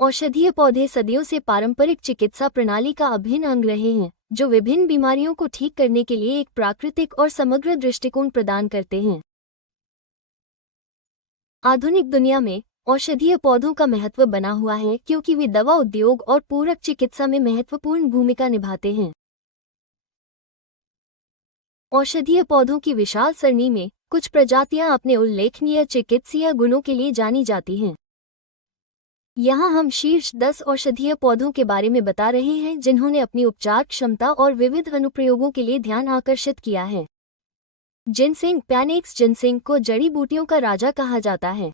औषधीय पौधे सदियों से पारंपरिक चिकित्सा प्रणाली का अभिन्न अंग रहे हैं, जो विभिन्न बीमारियों को ठीक करने के लिए एक प्राकृतिक और समग्र दृष्टिकोण प्रदान करते हैं। आधुनिक दुनिया में औषधीय पौधों का महत्व बना हुआ है क्योंकि वे दवा उद्योग और पूरक चिकित्सा में महत्वपूर्ण भूमिका निभाते हैं। औषधीय पौधों की विशाल सरणी में कुछ प्रजातियां अपने उल्लेखनीय चिकित्सीय गुणों के लिए जानी जाती हैं। यहाँ हम शीर्ष 10 औषधीय पौधों के बारे में बता रहे हैं जिन्होंने अपनी उपचार क्षमता और विविध अनुप्रयोगों के लिए ध्यान आकर्षित किया है। Ginseng panics. जिनसेंग को जड़ी बूटियों का राजा कहा जाता है।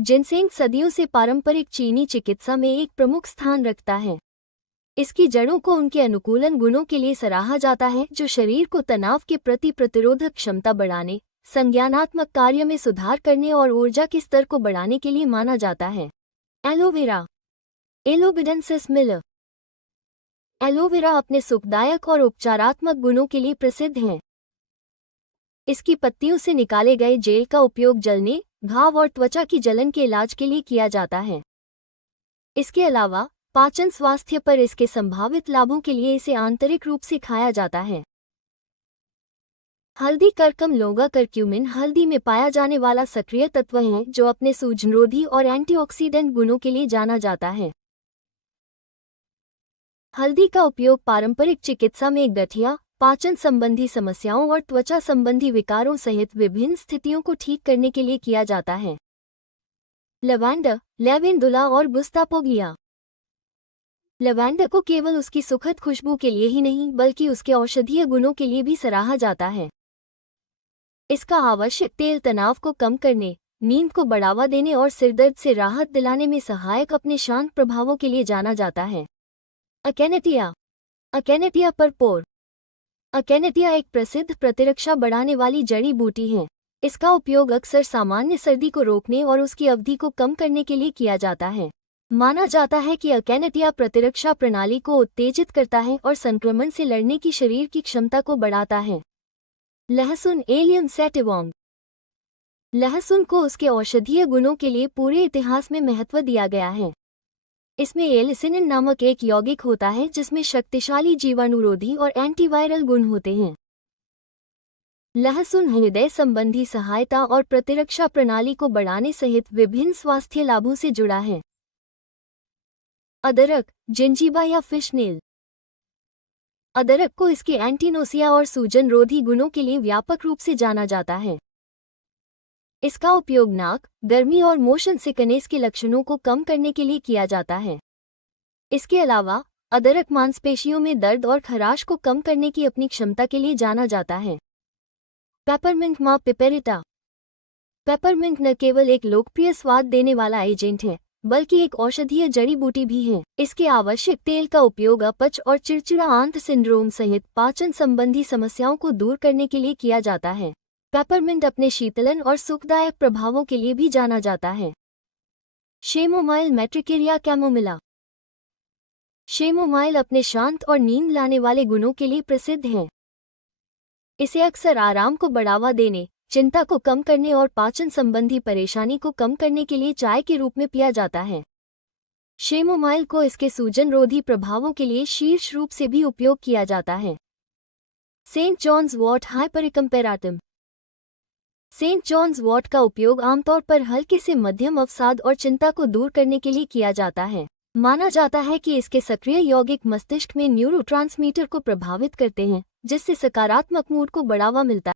जिनसेंग सदियों से पारंपरिक चीनी चिकित्सा में एक प्रमुख स्थान रखता है। इसकी जड़ों को उनके अनुकूलन गुणों के लिए सराहा जाता है, जो शरीर को तनाव के प्रति प्रतिरोधक क्षमता बढ़ाने, संज्ञानात्मक कार्य में सुधार करने और ऊर्जा के स्तर को बढ़ाने के लिए माना जाता है। एलोवेरा। एलोबिडेंसिस मिलर। एलोवेरा अपने सुखदायक और उपचारात्मक गुणों के लिए प्रसिद्ध है। इसकी पत्तियों से निकाले गए जेल का उपयोग जलने, घाव और त्वचा की जलन के इलाज के लिए किया जाता है। इसके अलावा पाचन स्वास्थ्य पर इसके संभावित लाभों के लिए इसे आंतरिक रूप से खाया जाता है। हल्दी। करकम लोंगा। करक्यूमिन हल्दी में पाया जाने वाला सक्रिय तत्व है जो अपने सूजनरोधी और एंटीऑक्सीडेंट गुणों के लिए जाना जाता है। हल्दी का उपयोग पारंपरिक चिकित्सा में गठिया, पाचन संबंधी समस्याओं और त्वचा संबंधी विकारों सहित विभिन्न स्थितियों को ठीक करने के लिए किया जाता है। लैवेंडर। लेवेंडुला और गुस्तापोग्लिया। लैवेंडर को केवल उसकी सुखद खुशबू के लिए ही नहीं बल्कि उसके औषधीय गुणों के लिए भी सराहा जाता है। इसका आवश्यक तेल तनाव को कम करने, नींद को बढ़ावा देने और सिरदर्द से राहत दिलाने में सहायक अपने शांत प्रभावों के लिए जाना जाता है। अकेनेटिया। अकेनेटिया परपोर। अकेनेटिया एक प्रसिद्ध प्रतिरक्षा बढ़ाने वाली जड़ी बूटी है। इसका उपयोग अक्सर सामान्य सर्दी को रोकने और उसकी अवधि को कम करने के लिए किया जाता है। माना जाता है कि अकेनेटिया प्रतिरक्षा प्रणाली को उत्तेजित करता है और संक्रमण से लड़ने की शरीर की क्षमता को बढ़ाता है। लहसुन। एलियन सैटिवोंग। लहसुन को उसके औषधीय गुणों के लिए पूरे इतिहास में महत्व दिया गया है। इसमें एलिसिनिन नामक एक यौगिक होता है जिसमें शक्तिशाली जीवाणुरोधी और एंटीवायरल गुण होते हैं। लहसुन हृदय संबंधी सहायता और प्रतिरक्षा प्रणाली को बढ़ाने सहित विभिन्न स्वास्थ्य लाभों से जुड़ा है। अदरक। जिंजीबा या फिशनेल। अदरक को इसके एंटीनोसिया और सूजन रोधी गुणों के लिए व्यापक रूप से जाना जाता है। इसका उपयोग नाक, गर्मी और मोशन सिकनेस के लक्षणों को कम करने के लिए किया जाता है। इसके अलावा अदरक मांसपेशियों में दर्द और खराश को कम करने की अपनी क्षमता के लिए जाना जाता है। पेपरमिंट मा पिपेरिटा। पेपरमिंट न केवल एक लोकप्रिय स्वाद देने वाला एजेंट है बल्कि एक औषधीय जड़ी बूटी भी है। इसके आवश्यक तेल का उपयोग अपच और चिड़चिड़ा आंत सिंड्रोम सहित पाचन संबंधी समस्याओं को दूर करने के लिए किया जाता है। पेपरमिंट अपने शीतलन और सुखदायक प्रभावों के लिए भी जाना जाता है। शेमोमाइल। Matricaria chamomilla. शेमोमाइल अपने शांत और नींद लाने वाले गुणों के लिए प्रसिद्ध है। इसे अक्सर आराम को बढ़ावा देने, चिंता को कम करने और पाचन संबंधी परेशानी को कम करने के लिए चाय के रूप में पिया जाता है। शेमोमाइल को इसके सूजन रोधी प्रभावों के लिए शीर्ष रूप से भी उपयोग किया जाता है। सेंट जॉन्स वॉट हाइपरिकम्पेराटिम। सेंट जॉन्स वॉट का उपयोग आमतौर पर हल्के से मध्यम अवसाद और चिंता को दूर करने के लिए किया जाता है। माना जाता है कि इसके सक्रिय यौगिक मस्तिष्क में न्यूरोट्रांसमीटर को प्रभावित करते हैं जिससे सकारात्मक मूड को बढ़ावा मिलता है।